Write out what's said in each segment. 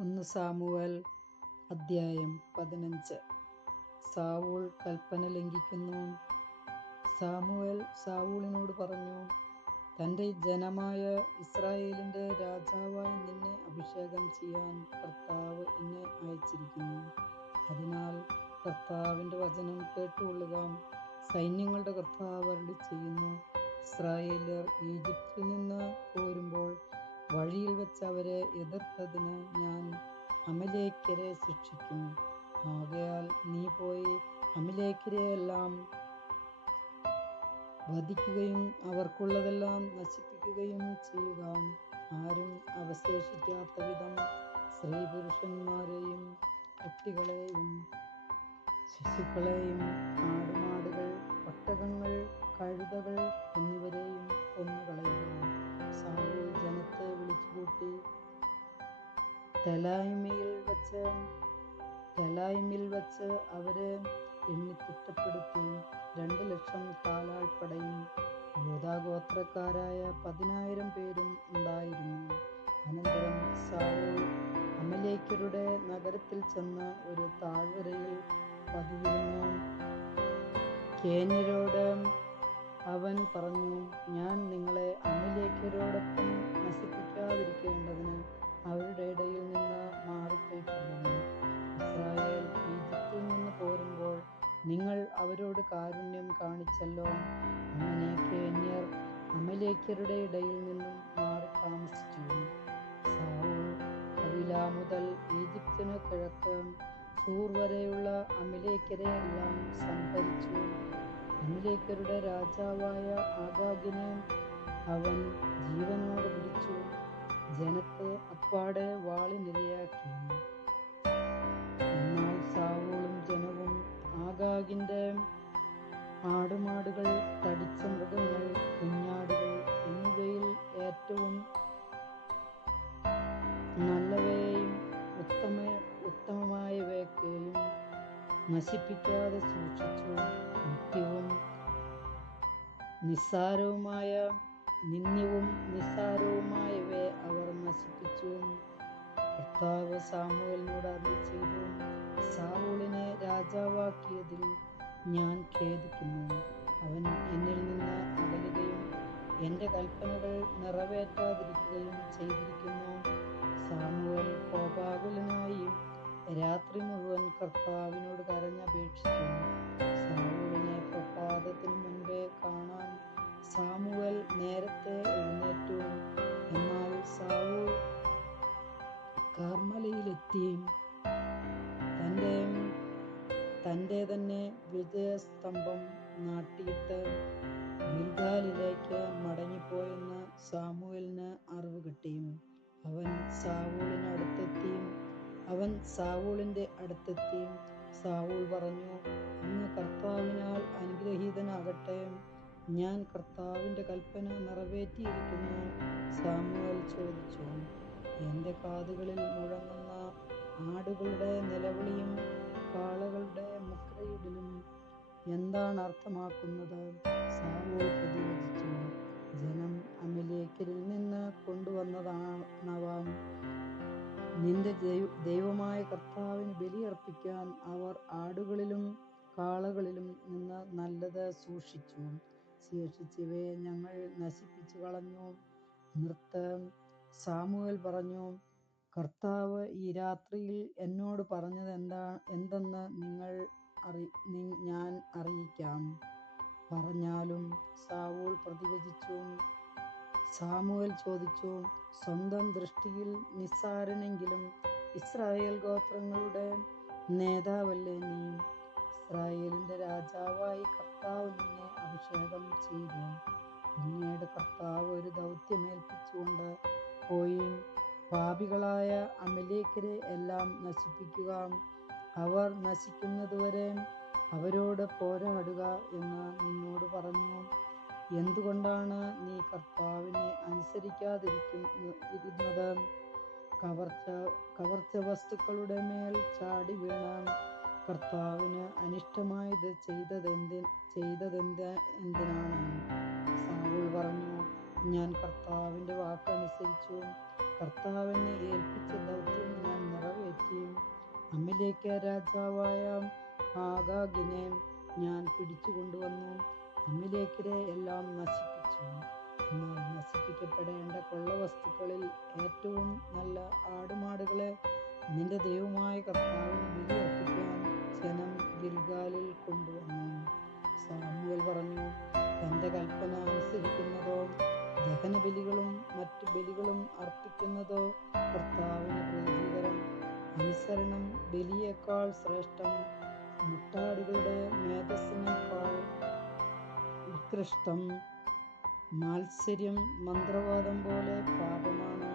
ഒന്ന് സാമുവൽ അദ്ധ്യായം പതിനഞ്ച്. സാവൂൾ കൽപ്പന ലംഘിക്കുന്നു. സാമുവേൽ സാവൂളിനോട് പറഞ്ഞു തന്റെ ജനമായ ഇസ്രായേലിന്റെ രാജാവായി നിന്നെ അഭിഷേകം ചെയ്യാൻ കർത്താവ് എന്നെ അയച്ചിരിക്കുന്നു. അതിനാൽ കർത്താവിന്റെ വചനം കേട്ടുകൊള്ളുക. സൈന്യങ്ങളുടെ കർത്താവ് അരുളി ചെയ്യുന്നു ഇസ്രായേലർ ഈജിപ്തിൽ നിന്ന് പോരുമ്പോൾ വഴിയിൽ വെച്ച് അവരെ എതിർത്തതിന് ഞാൻ അമലേക്കരെ ശിക്ഷിക്കും ആകയാൽ നീ പോയി അമലേക്കരെ എല്ലാം വധിക്കുകയും അവർക്കുള്ളതെല്ലാം നശിപ്പിക്കുകയും ചെയ്യുക. ആരും അവശേഷിക്കാത്ത വിധം സ്ത്രീ പുരുഷന്മാരെയും കുട്ടികളെയും ശിശുക്കളെയും ആടുമാടുകൾ ഒട്ടകങ്ങൾ കഴുതകൾ എന്നിവരെയും കൊന്നുകളയുക. സാവൂൾ ജനത്തെ വിളിച്ചുകൂട്ടി. തെലായ്മയിൽ വച്ച് തലായ്മയിൽ വച്ച് അവരെ എണ്ണി കുറ്റപ്പെടുത്തി രണ്ട് ലക്ഷം കാലാൾപ്പടയും യൂതാഗോത്രക്കാരായ പതിനായിരം പേരും ഉണ്ടായിരുന്നു. അനന്തരം സാവൂൾ അമലേക്കരുടെ നഗരത്തിൽ ചെന്ന് ഒരു താഴ്വരയിൽ പതിയിരുന്നു കേന്യരോട് അവൻ പറഞ്ഞു ഞാൻ നിങ്ങളെ അമലേഖ്യരോടൊപ്പം നശിപ്പിക്കാതിരിക്കേണ്ടതിന് അവരുടെ ഇടയിൽ നിന്ന് മാറിപ്പോയിക്കൊള്ളുന്നു. ഇസ്രായേൽ ഈജിപ്തിൽ നിന്ന് പോരുമ്പോൾ നിങ്ങൾ അവരോട് കാരുണ്യം കാണിച്ചല്ലോ. അങ്ങനെ കേന്യർ അമലേഖ്യരുടെ ഇടയിൽ നിന്നും മാറി താമസിച്ചു കവില മുതൽ ഈജിപ്തിന് കിഴക്ക് സൂർ വരെയുള്ള അമലേക്കരെ എല്ലാം സംഹരിച്ചു. അമലേക്കരുടെ രാജാവായ ആഗാഗിനെ അവൻ ജീവനോട് പിടിച്ചു. ജനത്തെ അപ്പാടെ വാളിനിരയാക്കി എന്നാൽ സാവോളും ജനവും ആഗാഗിന്റെ ആടുമാടുകൾ തടിച്ച മൃഗങ്ങൾ കുഞ്ഞാടുകൾ നശിപ്പിക്കാതെ സൂക്ഷിച്ചു നിത്യവും നിസ്സാരവുമായ നിന്ദ്യവും നിസ്സാരവുമായവയെ അവർ നശിപ്പിച്ചു. കർത്താവ് സാമുവലിനോട് അറിയിച്ചു ചെയ്തു സാവൂളിനെ രാജാവാക്കിയതിൽ ഞാൻ ഖേദിക്കുന്നു. അവൻ എന്നിൽ നിന്ന് അകലുകയും എന്റെ കൽപ്പനകൾ നിറവേറ്റാതിരിക്കുകയും ചെയ്തിരിക്കുന്നു രാത്രി മുഴുവൻ കർത്താവിനോട് കരഞ്ഞപേക്ഷിച്ചു സാവൂളിനെ പ്രഭാതത്തിന് മുൻപേ കാണാൻ സാമുവൽ നേരത്തെ എഴുന്നേറ്റു. എന്നാൽ സാവു കാർമലയിലെത്തി. തന്റെ തന്റെ തന്നെ വിജയസ്തംഭം നാട്ടിയിട്ട് ഗിൽഗാലിലേക്ക് മടങ്ങിപ്പോയെന്ന് സാമുവലിന് അറിവ് കിട്ടി. അവൻ സാവൂളിന് അടുത്തെത്തി അവൻ സാവൂളിന്റെ അടുത്തെത്തി. സാവൂൾ പറഞ്ഞു അങ്ങ് കർത്താവിനാൽ അനുഗ്രഹീതനാകട്ടെ. ഞാൻ കർത്താവിന്റെ കൽപ്പന നിറവേറ്റിയിരിക്കുന്നു. സാമുവൽ ചോദിച്ചു എന്റെ കാതുകളിൽ മുഴങ്ങുന്ന ആടുകളുടെ നിലവിളിയും കാളകളുടെ മുക്രയിടലും എന്താണ് അർത്ഥമാക്കുന്നത്? സാവൂൾ പ്രതിവചിച്ചു ജനം അമലേക്കരിൽ നിന്ന് കൊണ്ടുവന്നതാണവ. നിന്റെ ദൈവമായ കർത്താവിന് ബലിയർപ്പിക്കാൻ അവർ ആടുകളിലും കാളകളിലും നിന്ന് നല്ലത് സൂക്ഷിച്ചു. ശേഷിച്ചവയെ ഞങ്ങൾ നശിപ്പിച്ചു കളഞ്ഞു. നൃത്തം സാമുവൽ പറഞ്ഞു കർത്താവ് ഈ രാത്രിയിൽ എന്നോട് പറഞ്ഞത് എന്താ എന്തെന്ന് നിങ്ങൾ അറി ഞാൻ അറിയിക്കാം. പറഞ്ഞാലും സാവൂൾ പ്രതിവചിച്ചു സാമുവൽ ചോദിച്ചു സ്വന്തം ദൃഷ്ടിയിൽ നിസ്സാരനെങ്കിലും ഇസ്രായേൽ ഗോത്രങ്ങളുടെ നേതാവല്ലേ നീ? ഇസ്രായേലിന്റെ രാജാവായി കർത്താവ് നിന്നെ അഭിഷേകം ചെയ്തു. പിന്നീട് കർത്താവ് ഒരു ദൗത്യമേൽപ്പിച്ചുകൊണ്ട് പോയി. പാപികളായ അമലേക്കരെ എല്ലാം നശിപ്പിക്കുക. അവർ നശിക്കുന്നതുവരെ അവരോട് പോരാടുക എന്ന് നിന്നോട് പറഞ്ഞു. എന്തുകൊണ്ടാണ് നീ കർത്താവിനെ അനുസരിക്കാതിരിക്കുന്നത് കവർച്ച കവർച്ച വസ്തുക്കളുടെ മേൽ ചാടി വീണ കർത്താവിന് അനിഷ്ടമായത് ചെയ്തതെന്തി ചെയ്തതെന്ത് എന്തിനാണ്? സാവൂൾ പറഞ്ഞു ഞാൻ കർത്താവിന്റെ വാക്കനുസരിച്ചു കർത്താവിനെ ഏൽപ്പിച്ച ദൗത്യം ഞാൻ നിറവേറ്റി. അമ്മിലേക്ക് രാജാവായ ആഗാഗിനെ ഞാൻ പിടിച്ചുകൊണ്ടുവന്നു. അമ്മിലേക്കിനെ എല്ലാം നശിപ്പിച്ചു. എന്നാൽ നശിപ്പിക്കപ്പെടേണ്ട കൊള്ളവസ്തുക്കളിൽ ഏറ്റവും നല്ല ആടുമാടുകളെ നിന്റെ ദൈവമായ കർത്താവിൽ ബലിയർപ്പിക്കാൻ ജനം ഗിൽഗാലിൽ കൊണ്ടുവന്നു. സാമുവൽ പറഞ്ഞു തന്റെ കൽപ്പന അനുസരിക്കുന്നതോ ദഹനബലികളും മറ്റു ബലികളും അർപ്പിക്കുന്നതോ കർത്താവിന് പ്രീതികരം. അനുസരണം ബലിയേക്കാൾ ശ്രേഷ്ഠം. മുട്ടാടുകളുടെ മേധസ്സിനേക്കാൾ ഉത്കൃഷ്ടം മാത്സര്യം മന്ത്രവാദം പോലെ പാപമാണ്.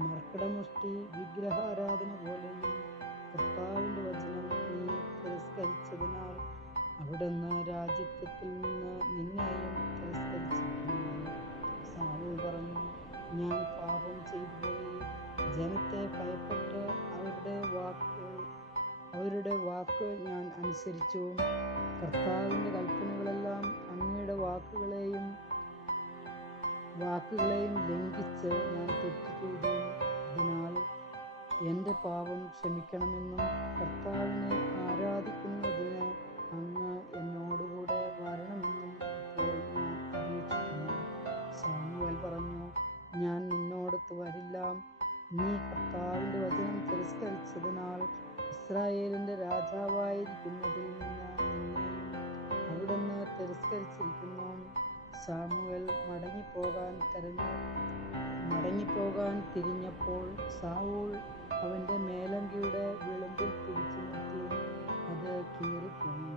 മർക്കടമുഷ്ടി വിഗ്രഹാരാധന പോലെയും കർത്താവിന്റെ വചനം നീ തിരസ്കരിച്ചതിനാൽ അവിടുന്ന് രാജ്യത്വത്തിൽ നിന്ന് നിന്നെയും തിരസ്കരിച്ചിരിക്കുന്നു. സാവൂൾ പറഞ്ഞു ഞാൻ പാപം ചെയ്തു പോയി. ജനത്തെ ഭയപ്പെട്ട് അവരുടെ വാക്ക് അവരുടെ വാക്ക് ഞാൻ അനുസരിച്ചു. കർത്താവിന്റെ കൽപ്പനകളെല്ലാം അങ്ങയുടെ വാക്കുകളെയും വാക്കുകളെയും ലംഘിച്ച് ഞാൻ തെറ്റ് ചെയ്തു അതിനാൽ എന്റെ പാപം ക്ഷമിക്കണമെന്നും കർത്താവിനെ ആരാധിക്കുന്നതിന് തെരഞ്ഞു മടങ്ങിപ്പോകാൻ തിരിഞ്ഞപ്പോൾ സാവൂൾ അവന്റെ മേലങ്കിയുടെ വിളമ്പിൽ പിടിച്ചു നിർത്തി. അത് കീറിപ്പോയി.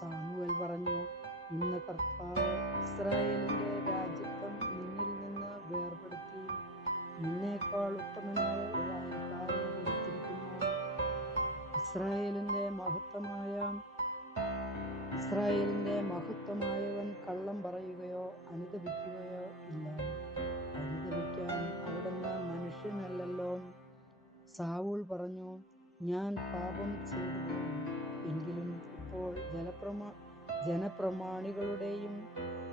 സാമുവൽ പറഞ്ഞു ഇന്ന് കർത്താവ് ഇസ്രായേലിന്റെ രാജ്യത്വം നിന്നിൽ നിന്ന് വേർപെടുത്തി. നിന്നേക്കാൾ ഉത്തമനായ ഒരു അയൽക്കാരനെ കൊടുത്തിരിക്കുന്നു ഇസ്രായേലിന്റെ മഹത്വമായ ഇസ്രായേലിന്റെ മഹത്വമായവൻ കള്ളം പറയുകയോ അനുദപിക്കുകയോ ഇല്ല. അനുദപിക്കാൻ അവിടുന്ന് മനുഷ്യനല്ലല്ലോ. സാവൂൾ പറഞ്ഞു ഞാൻ പാപം ചെയ്തു പോയി എങ്കിലും ഇപ്പോൾ ജലപ്രമാ ജനപ്രമാണികളുടെയും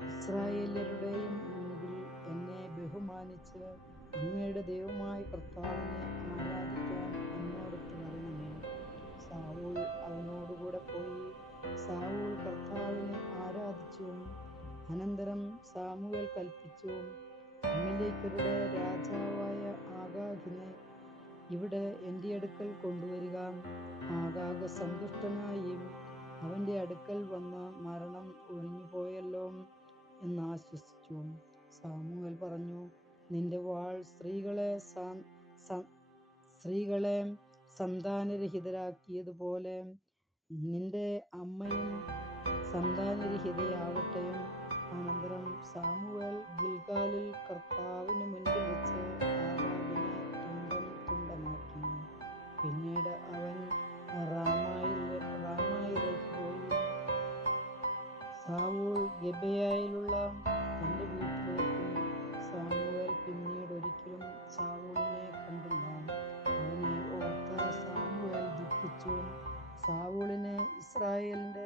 ഇസ്രായേലരുടെയും മുൻപിൽ എന്നെ ബഹുമാനിച്ച് അങ്ങയുടെ ദൈവമായി കർത്താവിനെ ആരാധിക്കാൻ എന്നോടൊത്ത് വരണമേ സാവൂൾ അവനോടുകൂടെ പോയി സാവൂൾ കർത്താവിനെ ആരാധിച്ചു അനന്തരം സാമുവേൽ കൽപ്പിച്ചു അമ്മലേക്കരുടെ രാജാവായ ആഗാഗിനെ ഇവിടെ എന്റെ അടുക്കൽ കൊണ്ടുവരിക. ആഗാഗ സന്തുഷ്ടനായി അവന്റെ അടുക്കൽ വന്ന് മരണം ഒഴിഞ്ഞുപോയല്ലോ എന്ന് ആശ്വസിച്ചു. സാമുവൽ പറഞ്ഞു നിന്റെ വാൾ സ്ത്രീകളെ സ്ത്രീകളെ സന്താനരഹിതരാക്കിയതുപോലെ നിന്റെ അമ്മയും സന്താനരഹിതയാവട്ടെ അനന്തരം സാമുവേൽ ഗിൽഗാലിൽ കർത്താവിന് മുൻപിൽ വെച്ച് ആഗാഗിനെ തുണ്ടം തുണ്ടമാക്കി. പിന്നീട് അവൻ റാമായിൽ റാമായിലേക്ക് പോയി. സാവൂൾ ഗബയായിലുള്ള ഇസ്രായേലിന്റെ